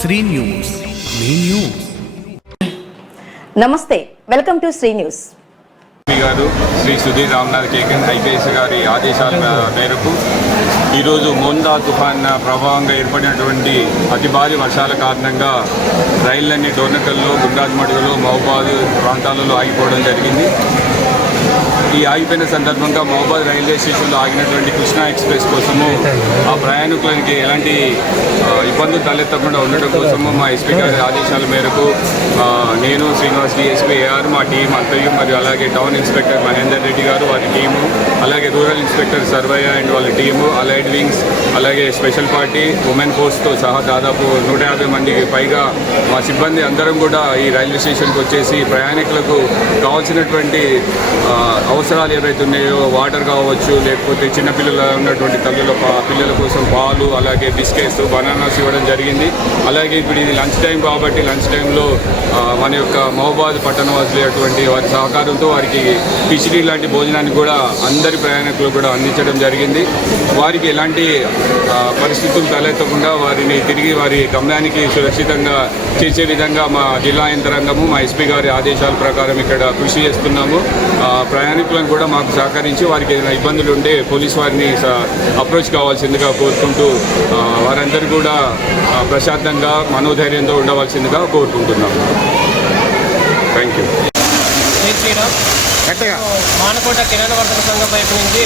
Shri news మీ news. నమస్తే, welcome to Shri news. గారు Shri Sudheer Ramnath Kekan IPS గారి ఆదేశాల మేరకు ఈరోజు మోందా తుఫాన్ ప్రభావంగా ఏర్పడినటువంటి అతి భారీ వర్షాల కారణంగా రైళ్లన్నీ డోర్నకల్లో, గుండ్రాజ్మడుగులో, మహబూబాద్ ప్రాంతాలలో ఆగిపోవడం జరిగింది. ఈ ఆగిపోయిన సందర్భంగా మహబూబాద్ రైల్వే స్టేషన్లో ఆగినటువంటి కృష్ణా ఎక్స్ప్రెస్ కోసము ఆ ప్రయాణికులకి ఎలాంటి ఇబ్బందులు తలెత్తకుండా ఉండడం కోసము మా ఎస్పీ గారి ఆదేశాల మేరకు నేను, శ్రీనివాస్ డిఎస్పీ ఏఆర్, మా టీం అంతయ్య మరియు అలాగే టౌన్ ఇన్స్పెక్టర్ మహేందర్ రెడ్డి గారు వారి టీము, అలాగే రూరల్ ఇన్స్పెక్టర్ సర్వయ్య అండ్ వాళ్ళ టీము, అలైడ్ వింగ్స్, అలాగే స్పెషల్ పార్టీ, ఉమెన్ ఫోర్స్తో సహా దాదాపు 150 మందికి పైగా మా సిబ్బంది అందరం కూడా ఈ రైల్వే స్టేషన్కి వచ్చేసి ప్రయాణికులకు కావాల్సినటువంటి అవసరాలు ఏవైతే ఉన్నాయో, వాటర్ కావచ్చు, లేకపోతే చిన్నపిల్లలు ఉన్నటువంటి పిల్లల కోసం పాలు, అలాగే బిస్కెట్స్, బనానాస్ ఇవ్వడం జరిగింది. అలాగే ఇప్పుడు ఇది లంచ్ టైం కాబట్టి లంచ్ టైంలో మన యొక్క మహబూబాద్ పట్టణవాసులైనటువంటి వారి సహకారంతో వారికి కిచిడీ లాంటి భోజనాన్ని కూడా అందరి ప్రయాణికులు కూడా అందించడం జరిగింది. వారికి ఎలాంటి పరిస్థితులు తలెత్తకుండా వారిని తిరిగి వారి గమ్యానికి సురక్షితంగా చేసే విధంగా మా జిల్లా యంత్రాంగము, మా ఎస్పీ గారి ఆదేశాల ప్రకారం ఇక్కడ కృషి చేస్తున్నాము. ప్రయాణికులను కూడా మాకు సహకరించి వారికి ఏదైనా ఇబ్బందులు ఉంటే పోలీసు వారిని అప్రోచ్ కావాల్సిందిగా కోరుకుంటూ వారందరూ కూడా ప్రశాంతంగా మనోధైర్యంతో ఉండవలసిందిగా కోరుకుంటున్నాము. Thank you. మానకోట కిరాణా వర్తక సంఘం వైపు నుంచి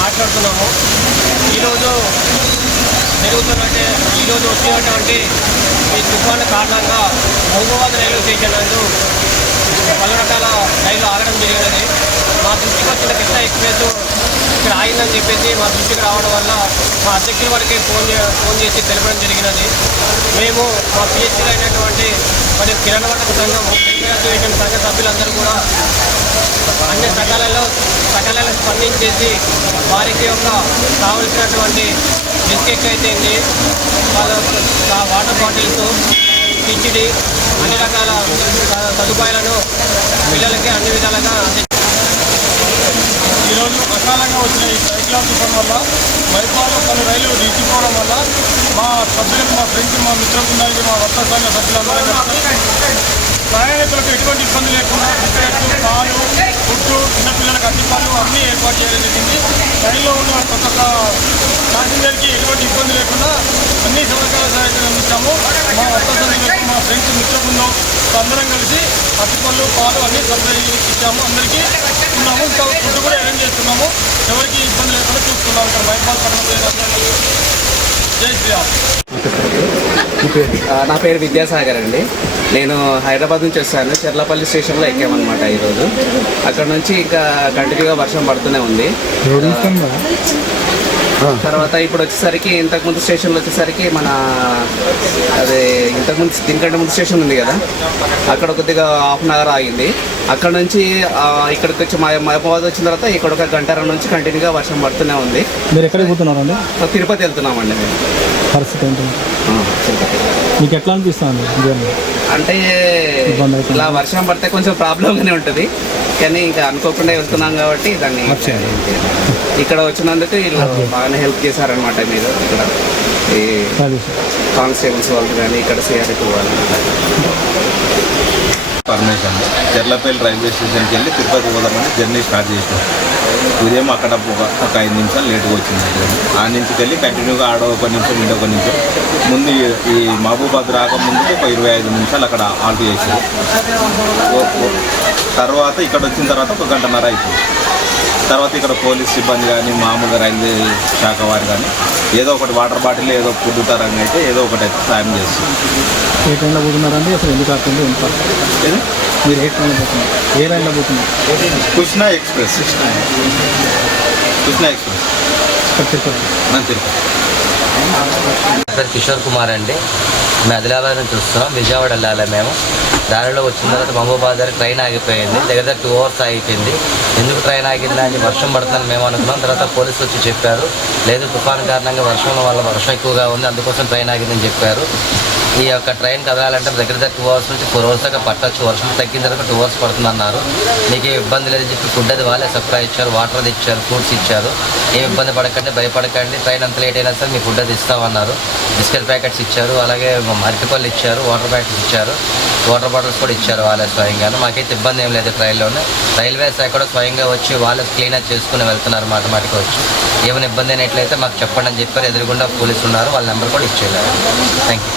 మాట్లాడుతున్నాము. ఈరోజు వచ్చినటువంటి ఈ తుఫాను కారణంగా మహబూబాద్ రైల్వే స్టేషన్ నందు పలు రకాల రైలు ఆగడం జరిగినది. మా దృష్టికి వచ్చిన కృష్ణా ఎక్స్ప్రెస్ ఇక్కడ ఆగిందని చెప్పేసి మా దృష్టికి రావడం వల్ల మా అధ్యక్షుల వారికి ఫోన్ చేసి తెలపడం జరిగినది. మేము మా పిహెచ్సీలో అయినటువంటి మరియు కిరాణా వర్తక సంఘం అసోసియేషన్ సంఘ సభ్యులందరూ కూడా అన్ని సకాలలో స్పందించేసి వారికి కావలసినటువంటి బిస్కెట్ అయితే వాళ్ళ వాటర్ బాటిల్స్, కిచిడి, అన్ని రకాల సదుపాయాలను పిల్లలకి అన్ని విధాలుగా ఈరోజు అకాలంగా వచ్చిన ఈ సైక్లోన్ తుఫాన్ వల్ల మైపాలో పలు రైలు నిలిచిపోవడం వల్ల మా సభ్యులకు, మా ఫ్రెండ్స్, మా మిత్ర బృందానికి, మా వర్తక సంఘ సభ్యులందరూ ప్రయాణికులకు ఎటువంటి ఇబ్బంది లేకుండా బిస్కెట్స్, పాలు, ఫుడ్డు, చిన్నపిల్లలకు అన్నిపాలు అన్నీ ఏర్పాటు చేయడం జరిగింది. రైల్లో ఉన్న ఒక్కొక్క ప్యాసింజర్కి ఎటువంటి ఇబ్బంది లేకుండా అన్ని సౌకర్యాలు అందిస్తాము. మా వర్తక సభ్యులకు, మా ఫ్రెండ్స్, మిత్ర బృందం అందరం కలిసి అట్టిపళ్ళు, పాలు అన్నీ సప్లై ఇచ్చాము. అందరికీ ఉన్నాము. ఇంకా ఫుడ్ కూడా అరేంజ్ చేస్తున్నాము. ఎవరికి ఇబ్బంది లేకుండా చూస్తున్నాము. ఇక్కడ మైపాల్ పట్టణ. జై శ్రీరామ్. నా పేరు విద్యాసాగర్ అండి. నేను హైదరాబాద్ నుంచి వచ్చాను. చెర్లపల్లి స్టేషన్లో ఎక్కామన్నమాట ఈరోజు. అక్కడ నుంచి ఇంకా కంటిన్యూగా వర్షం పడుతూనే ఉంది. తర్వాత ఇప్పుడు వచ్చేసరికి ఇంతకుముందు స్టేషన్లో వచ్చేసరికి దీనికంటే ముందు స్టేషన్ ఉంది కదా, అక్కడ కొద్దిగా హాఫ్ అన్ అవర్ ఆగింది. అక్కడ నుంచి ఇక్కడికి వచ్చి మహబూబాద్ వచ్చిన తర్వాత ఇక్కడ ఒక గంటన్నర నుంచి కంటిన్యూగా వర్షం పడుతూనే ఉంది. మీరు ఎక్కడికి పోతున్నారండి? తిరుపతి వెళ్తున్నామండి మేము. పరిస్థితి ఏంటి? మీకు ఎట్లా అనిపిస్తుంది? అంటే ఇలా వర్షం పడితే కొంచెం ప్రాబ్లంగానే ఉంటుంది, కానీ ఇంకా అనుకోకుండా వెళ్తున్నాం కాబట్టి దాన్ని ఇక్కడ వచ్చినందుకు వీళ్ళు బాగానే హెల్ప్ చేశారనమాట. మీరు ఇక్కడ ఈ కానిస్టేబుల్స్ వాళ్ళు కానీ ఇక్కడ సిఆర్టీ వాళ్ళు. పర్మిషన్ చెర్లపల్లి రైల్వే స్టేషన్కి వెళ్ళి తిరుపతి పోదామని జర్నీ స్టార్ట్ చేసాం. ఉదయం అక్కడ ఒక 5 నిమిషాలు లేటుగా వచ్చింది. ఆ నుంచి వెళ్ళి కంటిన్యూగా ఆడ ఒక నిమిషం, ఇంటి ఒక నిమిషం ముందు ఈ మహబూబాద్ రాకముందుకు ఒక 25 నిమిషాలు అక్కడ ఆల్ట్ చేసాం. తర్వాత ఇక్కడ వచ్చిన తర్వాత ఒక గంటన్నర అయిపోయింది. తర్వాత ఇక్కడ పోలీస్ సిబ్బంది కానీ, మామూలుగా రైల్వే శాఖ వారు కానీ ఏదో ఒకటి వాటర్ బాటిల్, ఏదో ఫుడ్ తరంగా అయితే ఏదో ఒకటి అయితే సాయం చేస్తుంది. ఏ ట్రైన్లో పోతున్నారండి? అసలు ఎందుకు కాకుండా మీరు ఏ ట్రైన్లో పోతున్నారు? ఏ రైల్లో పోతున్నారు? కృష్ణా ఎక్స్ప్రెస్. పేరు కిషోర్ కుమార్ అండి. మేము ఆదిలాబాద్ నుంచి వస్తున్నాం. విజయవాడ వెళ్ళాలి మేము. దారిలో వచ్చిన తర్వాత మహబూబాద్ దగ్గర ట్రైన్ ఆగిపోయింది. దగ్గర 2 అవర్స్ ఆగిపోయింది. ఎందుకు ట్రైన్ ఆగిందా అని వర్షం పడుతుందని మేము అనుకున్నాం. తర్వాత పోలీసులు వచ్చి చెప్పారు, లేదు తుఫాన్ కారణంగా వర్షం ఎక్కువగా ఉంది, అందుకోసం ట్రైన్ ఆగిందని చెప్పారు. ఈ యొక్క ట్రైన్ కదలాలంటే దగ్గర 2 అవర్స్ నుంచి 4 అవర్స్ దాకా పట్టొచ్చు. వర్షం తగ్గిన తర్వాత 2 అవర్స్ పడుతుంది అన్నారు. మీకు ఏ ఇబ్బంది లేదని చెప్పి ఫుడ్ అది వాళ్ళే సప్లై ఇచ్చారు, వాటర్ అది ఇచ్చారు, ఫ్రూట్స్ ఇచ్చారు. ఏం ఇబ్బంది పడకండి, భయపడకండి, ట్రైన్ అంత లేట్ అయినా సరే మీ ఫుడ్ అది ఇస్తామన్నారు. బిస్కెట్ ప్యాకెట్స్ ఇచ్చారు, అలాగే అరటిపళ్ళు ఇచ్చారు, వాటర్ ప్యాకెట్స్ ఇచ్చారు, వాటర్ బాటిల్స్ కూడా ఇచ్చారు వాళ్ళే స్వయంగాను. మాకైతే ఇబ్బంది ఏం లేదు ట్రైన్లోనే. రైల్వే శాఖ కూడా స్వయంగా వచ్చి వాళ్ళే క్లీనర్ చేసుకుని వెళ్తున్నారు మాటమాటికి వచ్చి. ఏమైనా ఇబ్బంది అయినట్లయితే మాకు చెప్పండి అని చెప్పారు. ఎదురుగుండా పోలీసులు ఉన్నారు, వాళ్ళ నెంబర్ కూడా ఇచ్చేయారు. Thank you.